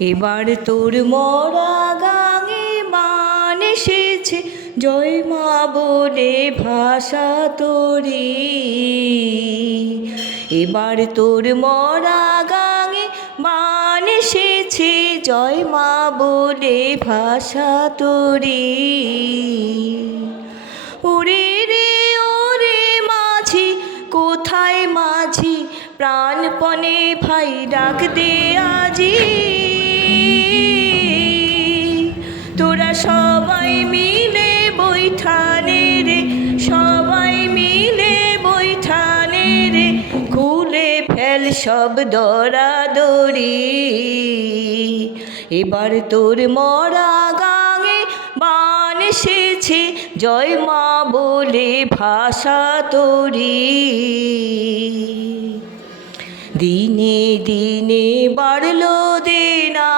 এবার তোর মরা গাঙে মান এসেছে, জয় মা বলে ভাষা তোরি। এবার তোর মরা গাঙে মান এসেছে, জয় মা বলে ভাষা তোরি। ওরে রে ওরে মাঝি, কোথায় মাঝি, প্রাণপণে ভাই ডাক দে আজি। তোরা সবাই মিলে বৈঠানে রে, সবাই মিলে বৈঠানে রে, খুলে ফেল সব দরাদরি। এবার তোর মরা গাঙে বান এসেছে, জয় মা বলে ভাষা তোরি। দিনে দিনে বাড়লো দেনা,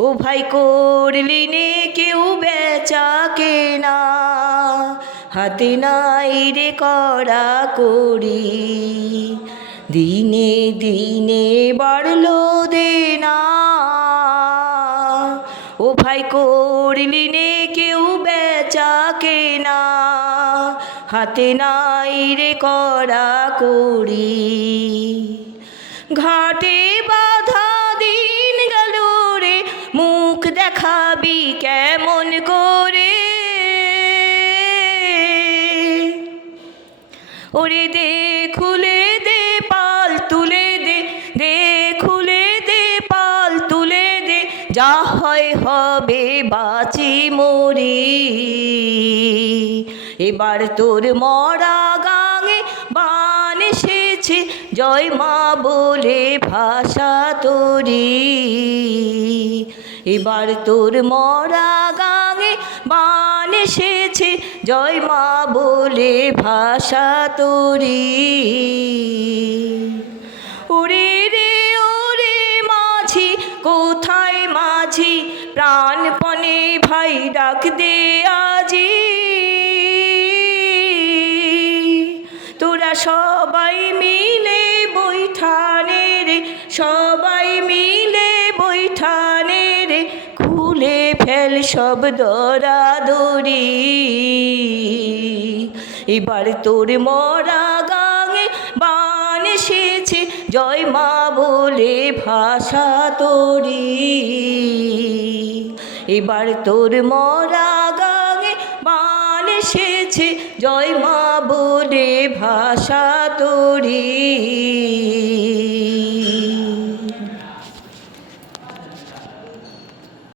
ও ভাই করলি নে কেউ বেচা কেনা, হাতে নাই রে করা করি। দিনে দিনে বাড়লো দেনা, ও ভাই করলি নে কেউ বেচা কেনা, হাতে নাই রে করা করি। ঘাটে বাধা দিন গেল রে, মুখ দেখাবি কেমন করে। ওরে দে খুলে দে পাল তুলে দে, দে খুলে দে পাল তুলে দে, যা হয় হবে বাঁচি মরি। এবার তোর মরা গাঙে বান এসেছে, জয় মা বলে ভাষা তোরি। এবার তোর মরা গাঙে বান এসেছে, জয় মা বলে ভাষা তোরি। ওরে রে ওরে মাঝি, কোথায় মাঝি, প্রাণপণে ভাই ডাক দে আজি। তোরা সবাই মিলে বৈঠানে রে, সবাই মিলে বৈঠানে রে, খুলে ফেল সব দরাদরি। এবার তোর মরা গাঙে বান এসেছে, জয় মা বলে ভাষা তোরি। এবার তোর মরা গাঙে বান এসেছে, জয় মা বলে ভাষা তোরি।